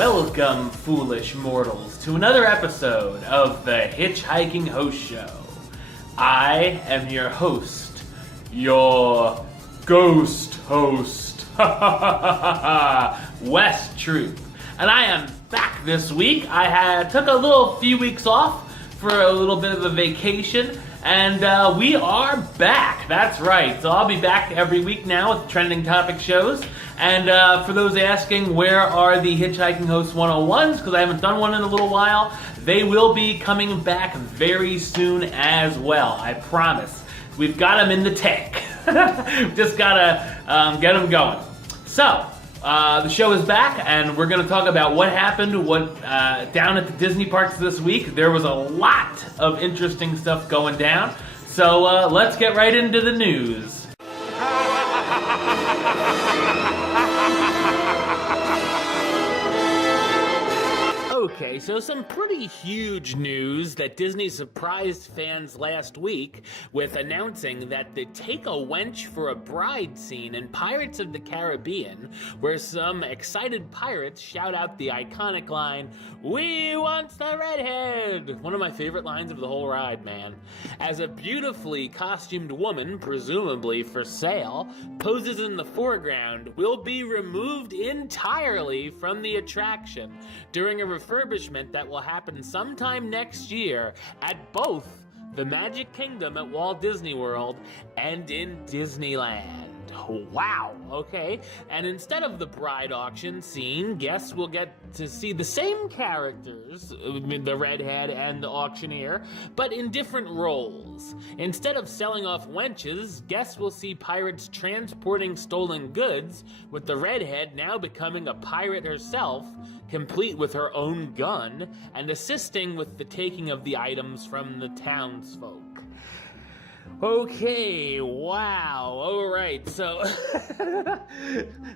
Welcome, foolish mortals, to another episode of the HitchHiking Host Show. I am your host, your ghost host, West Troop. And I am back this week. I took a few weeks off for a little bit of a vacation, and we are back. That's right. So I'll be back every week now with trending topic shows. And for those asking, where are the HitchHiking Host 101s? Because I haven't done one in a little while. They will be coming back very soon as well. I promise. We've got them in the tank. Just gotta get them going. So, the show is back, and we're going to talk about what happened down at the Disney parks this week. There was a lot of interesting stuff going down. So let's get right into the news. Okay, so some pretty huge news that Disney surprised fans last week with announcing that the Take a Wench for a Bride scene in Pirates of the Caribbean, where some excited pirates shout out the iconic line, "We want the redhead!" One of my favorite lines of the whole ride, man. As a beautifully costumed woman, presumably for sale, poses in the foreground, will be removed entirely from the attraction during a refurbishment that will happen sometime next year at both the Magic Kingdom at Walt Disney World and in Disneyland. Wow, okay. And instead of the bride auction scene, guests will get to see the same characters, the redhead and the auctioneer, but in different roles. Instead of selling off wenches, guests will see pirates transporting stolen goods, with the redhead now becoming a pirate herself, complete with her own gun, and assisting with the taking of the items from the townsfolk. Okay, wow, all right, so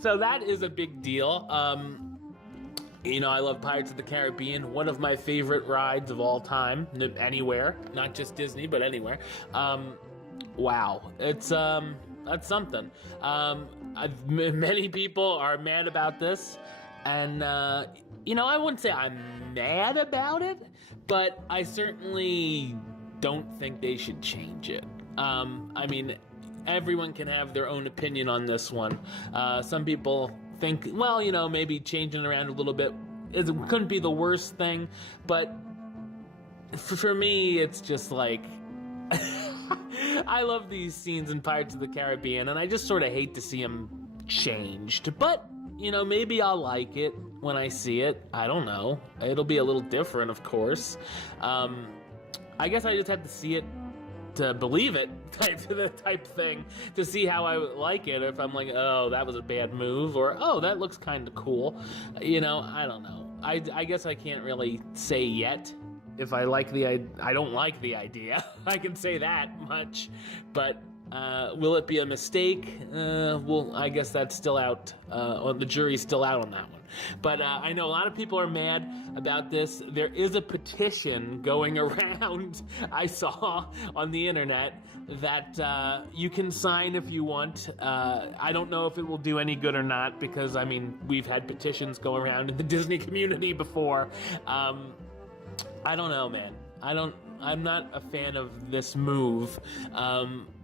so that is a big deal. I love Pirates of the Caribbean, one of my favorite rides of all time, anywhere, not just Disney, but anywhere. Wow, it's, that's something. Many people are mad about this, and, I wouldn't say I'm mad about it, but I certainly don't think they should change it. Everyone can have their own opinion on this one. Some people think, maybe changing around a little bit couldn't be the worst thing, but for me, it's just like, I love these scenes in Pirates of the Caribbean, and I just sort of hate to see them changed, but maybe I'll like it when I see it. I don't know. It'll be a little different, of course. I guess I just have to see it to believe it, type thing, to see how I like it. If I'm like, oh, that was a bad move, or oh, that looks kind of cool. I don't know. I guess I can't really say yet if I like I don't like the idea. I can say that much, but will it be a mistake? I guess that's still out. The jury's still out on that one. But I know a lot of people are mad about this. There is a petition going around, I saw on the internet, that you can sign if you want. I don't know if it will do any good or not, because, we've had petitions go around in the Disney community before. I don't know, man. I'm not a fan of this move.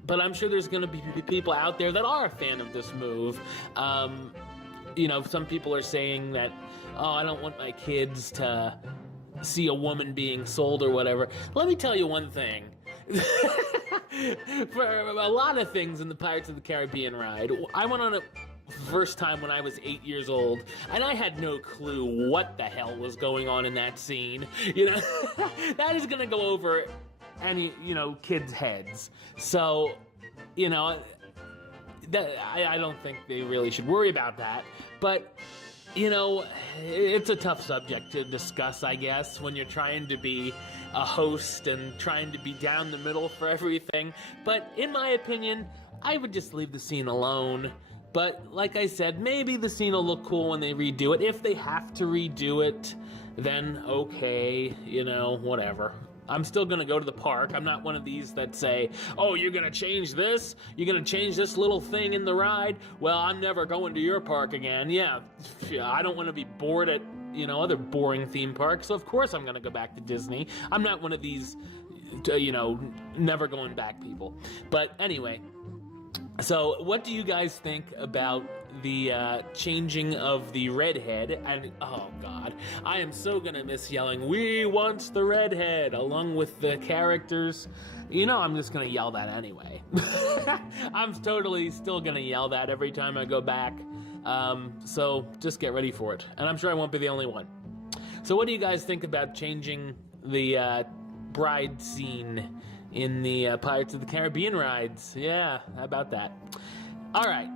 But I'm sure there's going to be people out there that are a fan of this move. Some people are saying that, I don't want my kids to see a woman being sold or whatever. Let me tell you one thing. For a lot of things in the Pirates of the Caribbean ride, I went on it first time when I was 8 years old, and I had no clue what the hell was going on in that scene. That is going to go over any, kids' heads. So, I don't think they really should worry about that. But, it's a tough subject to discuss, I guess, when you're trying to be a host and trying to be down the middle for everything. But in my opinion, I would just leave the scene alone. But like I said, maybe the scene will look cool when they redo it. If they have to redo it, then okay, whatever. I'm still going to go to the park. I'm not one of these that say, oh, you're going to change this? You're going to change this little thing in the ride? Well, I'm never going to your park again. Yeah, I don't want to be bored at other boring theme parks. So of course I'm going to go back to Disney. I'm not one of these, never going back people. But anyway, so what do you guys think about the changing of the redhead? And oh god, I am so gonna miss yelling "We want the redhead" along with the characters. I'm just gonna yell that anyway. I'm totally still gonna yell that every time I go back. So just get ready for it, and I'm sure I won't be the only one. So what do you guys think about changing the bride scene in the Pirates of the Caribbean rides? Yeah, how about that? All right,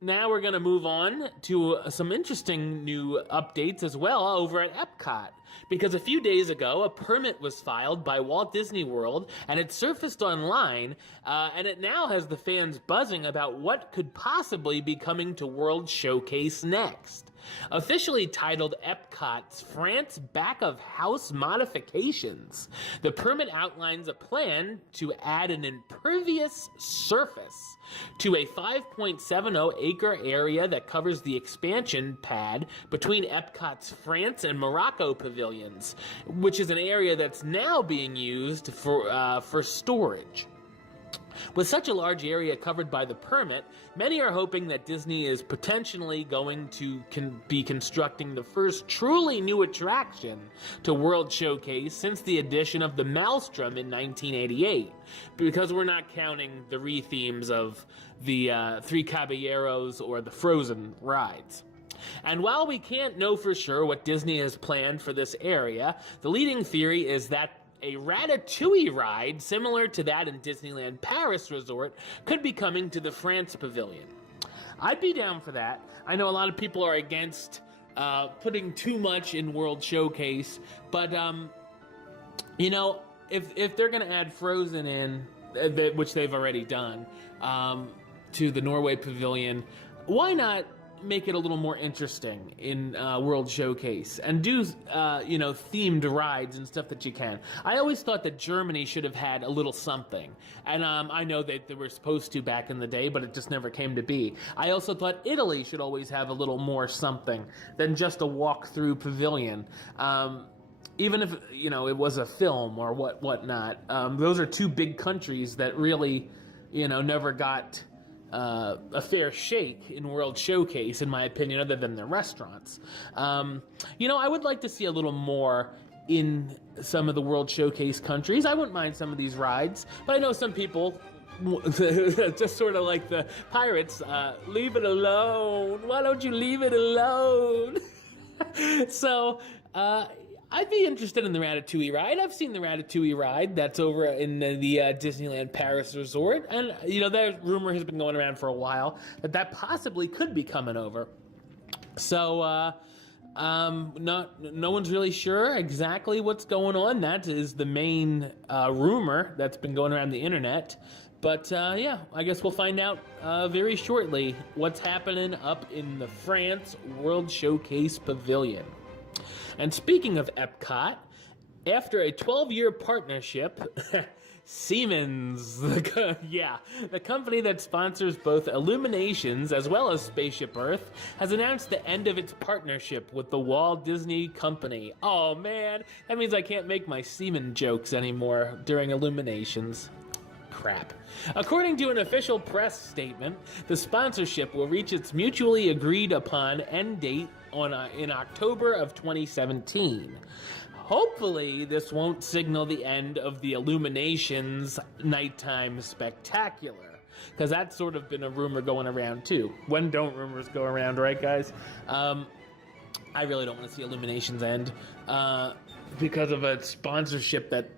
now we're going to move on to some interesting new updates as well over at Epcot. Because a few days ago, a permit was filed by Walt Disney World, and it surfaced online, and it now has the fans buzzing about what could possibly be coming to World Showcase next. Officially titled Epcot's France Back-of-House Modifications, the permit outlines a plan to add an impervious surface to a 5.70-acre area that covers the expansion pad between Epcot's France and Morocco pavilions, which is an area that's now being used for storage. With such a large area covered by the permit, many are hoping that Disney is potentially going to be constructing the first truly new attraction to World Showcase since the addition of the Maelstrom in 1988, because we're not counting the re-themes of the Three Caballeros or the Frozen rides. And while we can't know for sure what Disney has planned for this area, the leading theory is that a Ratatouille ride, similar to that in Disneyland Paris Resort, could be coming to the France Pavilion. I'd be down for that. I know a lot of people are against putting too much in World Showcase, but, if they're going to add Frozen in, which they've already done, to the Norway Pavilion, why not make it a little more interesting in World Showcase and do themed rides and stuff that you can. I always thought that Germany should have had a little something, and I know that they were supposed to back in the day, but it just never came to be. I also thought Italy should always have a little more something than just a walk-through pavilion. Even if it was a film or whatnot. Those are two big countries that really never got a fair shake in World Showcase, in my opinion, other than their restaurants. I would like to see a little more in some of the World Showcase countries. I wouldn't mind some of these rides, but I know some people, just sort of like the Pirates, leave it alone. Why don't you leave it alone? So, I'd be interested in the Ratatouille ride. I've seen the Ratatouille ride that's over in the Disneyland Paris Resort. And, that rumor has been going around for a while that possibly could be coming over. So, no one's really sure exactly what's going on. That is the main rumor that's been going around the internet. But, I guess we'll find out very shortly what's happening up in the France World Showcase Pavilion. And speaking of Epcot, after a 12-year partnership, Siemens, the company that sponsors both Illuminations as well as Spaceship Earth, has announced the end of its partnership with the Walt Disney Company. Oh man, that means I can't make my Siemens jokes anymore during Illuminations. Crap. According to an official press statement, the sponsorship will reach its mutually agreed upon end date in October of 2017. Hopefully, this won't signal the end of the Illuminations Nighttime Spectacular, because that's sort of been a rumor going around too. When don't rumors go around, right, guys? I really don't want to see Illuminations end because of a sponsorship that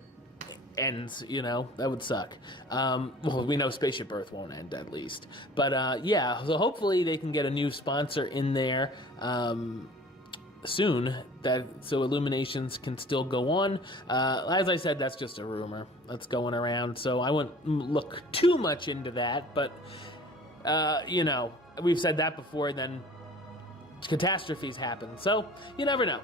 ends, that would suck. Well, we know Spaceship Earth won't end, at least. But, so hopefully they can get a new sponsor in there soon, so Illuminations can still go on. As I said, that's just a rumor that's going around, so I wouldn't look too much into that, but, we've said that before, then catastrophes happen, so you never know.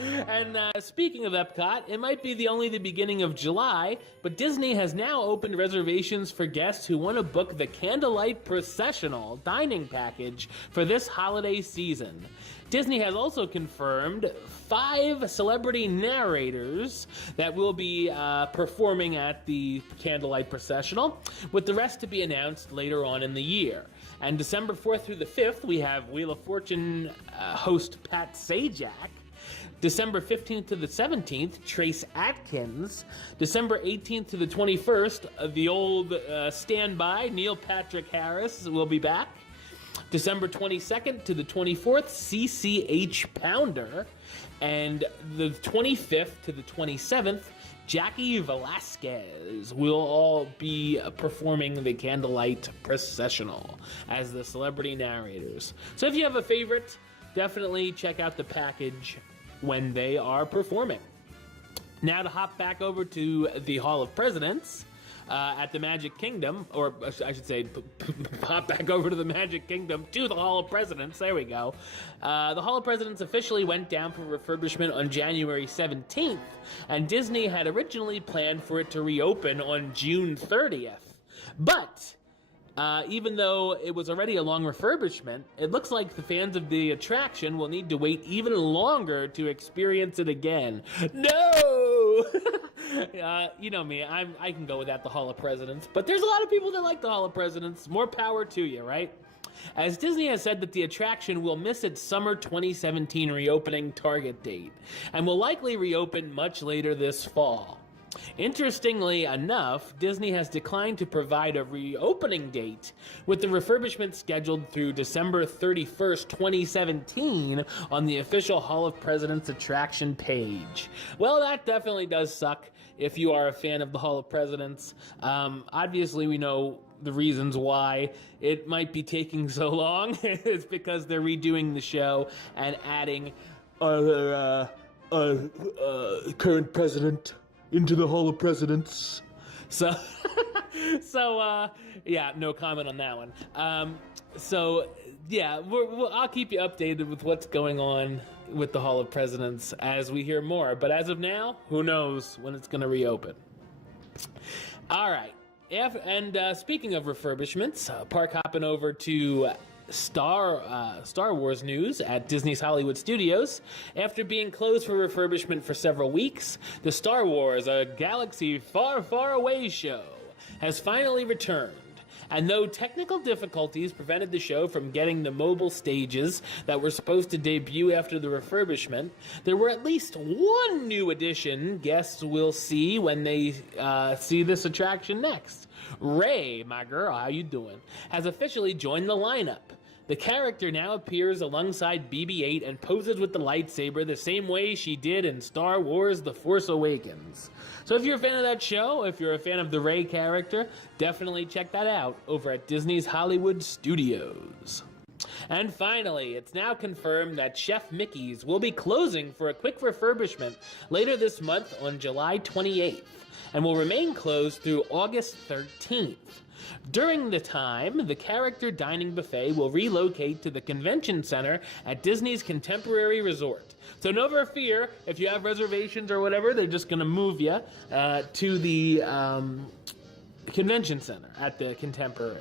And speaking of Epcot, it might be only the beginning of July, but Disney has now opened reservations for guests who want to book the Candlelight Processional dining package for this holiday season. Disney has also confirmed 5 celebrity narrators that will be performing at the Candlelight Processional, with the rest to be announced later on in the year. And December 4th through the 5th, we have Wheel of Fortune host Pat Sajak. December 15th to the 17th, Trace Atkins. December 18th to the 21st, the old standby, Neil Patrick Harris will be back. December 22nd to the 24th, CCH Pounder. And the 25th to the 27th, Jackie Velasquez will all be performing the Candlelight Processional as the celebrity narrators. So if you have a favorite, definitely check out the package when they are performing. Now to hop back over to the Hall of Presidents at the Magic Kingdom, or I should say hop back over to the Magic Kingdom to the Hall of Presidents. There we go. The Hall of Presidents officially went down for refurbishment on January 17th, and Disney had originally planned for it to reopen on June 30th. But even though it was already a long refurbishment, it looks like the fans of the attraction will need to wait even longer to experience it again. No! You know me, I can go without the Hall of Presidents, but there's a lot of people that like the Hall of Presidents. More power to you, right? As Disney has said that the attraction will miss its summer 2017 reopening target date, and will likely reopen much later this fall. Interestingly enough, Disney has declined to provide a reopening date, with the refurbishment scheduled through December 31st, 2017 on the official Hall of Presidents attraction page. Well, that definitely does suck if you are a fan of the Hall of Presidents. Obviously, we know the reasons why it might be taking so long. It's because they're redoing the show and adding current president into the Hall of Presidents. So, yeah, no comment on that one. Yeah, I'll keep you updated with what's going on with the Hall of Presidents as we hear more. But as of now, who knows when it's going to reopen. All right. And speaking of refurbishments, park hopping over to Star Wars news at Disney's Hollywood Studios. After being closed for refurbishment for several weeks, the Star Wars: A Galaxy Far, Far Away show has finally returned. And though technical difficulties prevented the show from getting the mobile stages that were supposed to debut after the refurbishment, there were at least one new addition guests will see when they see this attraction next. Rey, my girl, how you doing, has officially joined the lineup. The character now appears alongside BB-8 and poses with the lightsaber the same way she did in Star Wars: The Force Awakens. So if you're a fan of that show, if you're a fan of the Rey character, definitely check that out over at Disney's Hollywood Studios. And finally, it's now confirmed that Chef Mickey's will be closing for a quick refurbishment later this month on July 28th, and will remain closed through August 13th. During the time, the character dining buffet will relocate to the convention center at Disney's Contemporary Resort. So never fear, if you have reservations or whatever, they're just going to move you to the convention center at the Contemporary.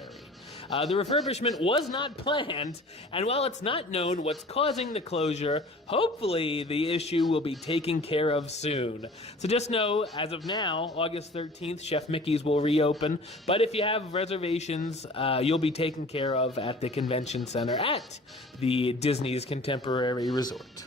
The refurbishment was not planned, and while it's not known what's causing the closure, hopefully the issue will be taken care of soon. So just know, as of now, August 13th, Chef Mickey's will reopen, but if you have reservations, you'll be taken care of at the convention center at the Disney's Contemporary Resort.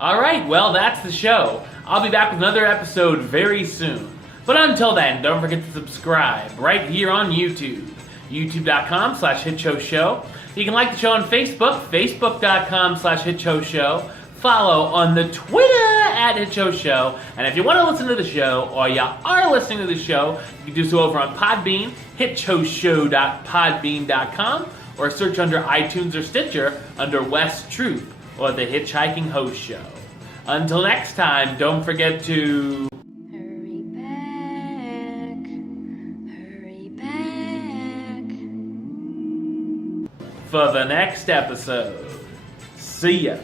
All right, well, that's the show. I'll be back with another episode very soon. But until then, don't forget to subscribe right here on YouTube. youtube.com/HitchHiking. You can like the show on Facebook, facebook.com/HitchHiking. Follow on the Twitter at HitchHiking. And if you want to listen to the show, or you are listening to the show, you can do so over on Podbean, hitchhostshow.podbean.com, or search under iTunes or Stitcher under West Truth or the Hitchhiking Host Show. Until next time, don't forget to for the next episode. See ya.